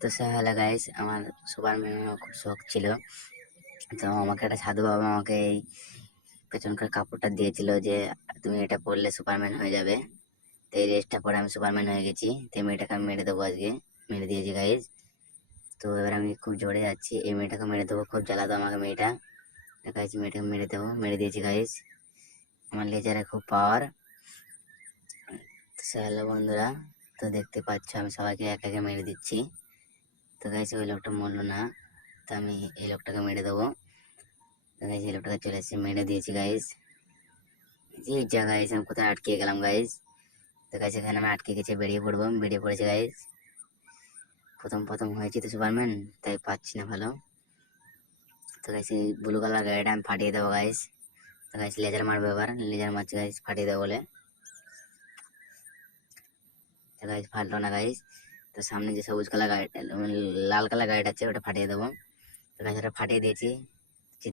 তো hello guys, আমার সুপারম্যানের খুব শখ ছিল। তো আমাকে একটা সাধু বাবা আমাকে এই পেছনকার কাপড়টা দিয়েছিল যে তুমি এটা পরলে সুপারম্যান হয়ে যাবে। তো এই ড্রেসটা পরে আমি সুপারম্যান হয়ে গেছি। তো এই মেয়েটাকে আমি মেরে দেবো আজকে, মেরে দিয়েছি গাইস। তো এবার আমি খুব জোরে যাচ্ছি, এই মেয়েটাকে মেরে দেবো। খুব জ্বালাতো আমাকে মেয়েটা। গাইস মেয়েটাকে মেরে দেবো, মেরে দিয়েছি গাইস। আমার লেজারে খুব পাওয়ার। তো হ্যালো বন্ধুরা, তো দেখতে পাচ্ছ আমি সবাইকে এক একে মেরে দিচ্ছি। তো গাইস ওই লোকটা মরলো না, তো আমি এই লোকটাকে মেরে দেবো। তো গাইস এই লোকটাকে চলে এসেছি, মেরে দিয়েছি গাইস। যে জায়গায় এসে আমি কোথায় আটকে গেলাম গাইস। তো গাইস এখানে আমি আটকে গেছি, বেরিয়ে পড়বো। আমি বেরিয়ে পড়েছি গাইস। প্রথম প্রথম হয়েছি তো সুপারম্যান, তাই পাচ্ছি না ভালো। তো গাইস এই ব্লু কালার গাড়িটা আমি ফাটিয়ে দেবো গাইস। তো গাইস লেজার মারবো, এবার লেজার মারছি গাইস, ফাটিয়ে দেবো বলে। তো গাইস ফাটলো না গাইস। তো সামনে যে সবুজ কালার গাড়িটা, লাল কালার গাড়িটা আছে, ওটা ফাটিয়ে দেবো। তো গাইস ওটা ফাটিয়ে দিয়েছি।